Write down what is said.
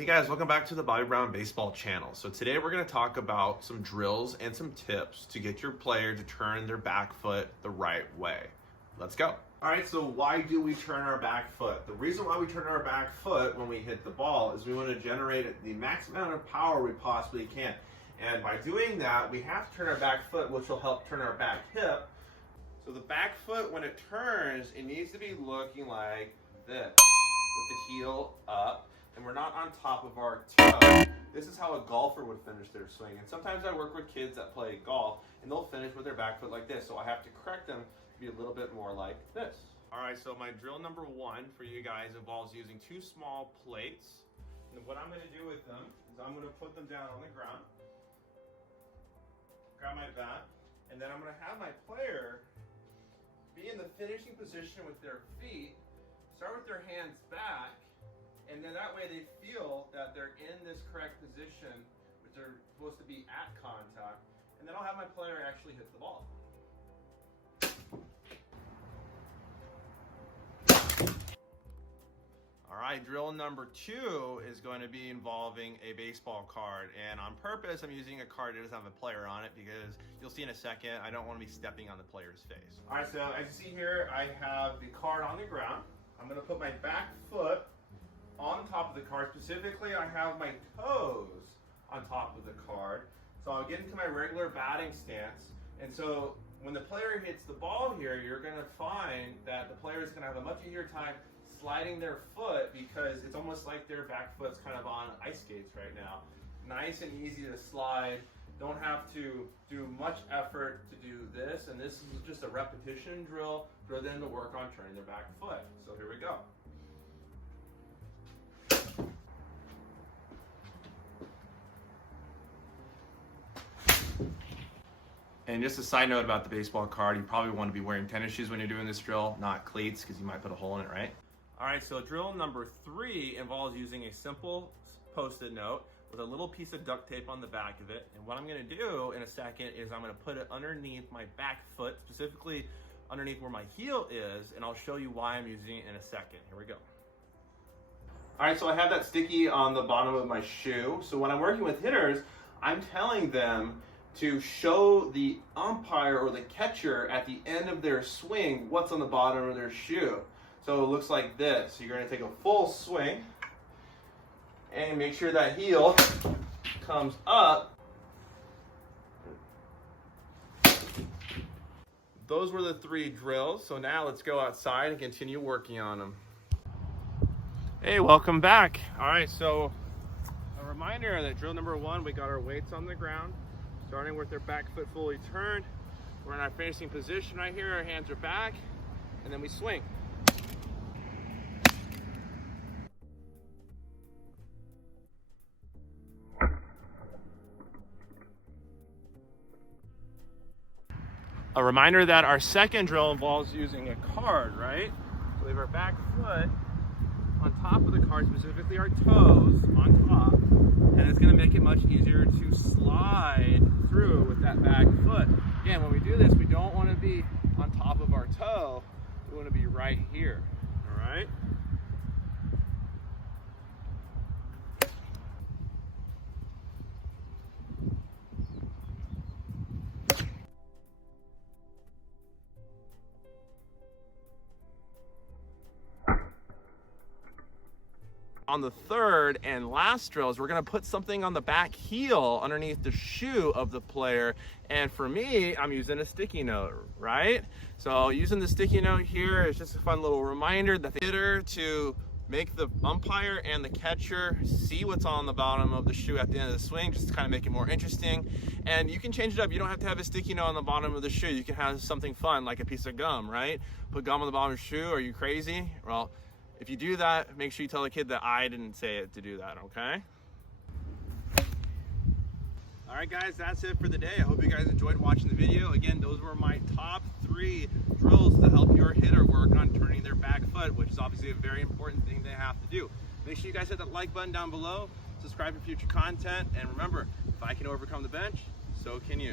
Hey guys, welcome back to the Bobby Brown Baseball channel. So today we're going to talk about some drills and some tips to get your player to turn their back foot the right way. Let's go. All right, so why do we turn our back foot? The reason why we turn our back foot when we hit the ball is we want to generate the max amount of power we possibly can. And by doing that, we have to turn our back foot, which will help turn our back hip. So the back foot, when it turns, it needs to be looking like this, with the heel up. And we're not on top of our toe. This is how a golfer would finish their swing. And sometimes I work with kids that play golf, and they'll finish with their back foot like this. So I have to correct them to be a little bit more like this. All right, so my drill number one for you guys involves using two small plates. And what I'm gonna do with them is I'm gonna put them down on the ground, grab my bat, and then I'm gonna have my player be in the finishing position with their feet, start with their hands back, and then that way they feel that they're in this correct position, which they're supposed to be at contact. And then I'll have my player actually hit the ball. All right, drill number two is going to be involving a baseball card. And on purpose, I'm using a card that doesn't have a player on it because you'll see in a second, I don't want to be stepping on the player's face. All right, so as you see here, I have the card on the ground. I'm gonna put my back foot on top of the card. Specifically, I have my toes on top of the card. So I'll get into my regular batting stance. And so when the player hits the ball here, you're gonna find that the player is gonna have a much easier time sliding their foot because it's almost like their back foot's kind of on ice skates right now. Nice and easy to slide. Don't have to do much effort to do this. And this is just a repetition drill for them to work on turning their back foot. So here we go. And just a side note about the baseball card, you probably want to be wearing tennis shoes when you're doing this drill, not cleats, because you might put a hole in it, right? All right, so drill number three involves using a simple Post-it note with a little piece of duct tape on the back of it. And what I'm gonna do in a second is I'm gonna put it underneath my back foot, specifically underneath where my heel is, and I'll show you why I'm using it in a second. Here we go. All right, so I have that sticky on the bottom of my shoe. So when I'm working with hitters, I'm telling them to show the umpire or the catcher at the end of their swing what's on the bottom of their shoe. So it looks like this. So you're going to take a full swing and make sure that heel comes up. Those were the three drills. So now let's go outside and continue working on them. Hey, welcome back. All right, so a reminder that drill number one, we got our weights on the ground. Starting with their back foot fully turned. We're in our facing position right here. Our hands are back, and then we swing. A reminder that our second drill involves using a card, right? So we have our back foot on top of the card, specifically our toes on top, and it's going to make it much easier to slide through with that back foot. Again, when we do this, we don't want to be on top of our toe. We want to be right here, all right? On the third and last drills, we're gonna put something on the back heel underneath the shoe of the player. And for me, I'm using a sticky note, right? So using the sticky note here is just a fun little reminder that the hitter to make the umpire and the catcher see what's on the bottom of the shoe at the end of the swing, just to kind of make it more interesting. And you can change it up. You don't have to have a sticky note on the bottom of the shoe. You can have something fun like a piece of gum, right? Put gum on the bottom of the shoe. Are you crazy? Well, if you do that, make sure you tell the kid that I didn't say it to do that, okay? All right, guys, that's it for the day. I hope you guys enjoyed watching the video. Again, those were my top 3 drills to help your hitter work on turning their back foot, which is obviously a very important thing they have to do. Make sure you guys hit that like button down below, subscribe for future content, and remember, if I can overcome the bench, so can you.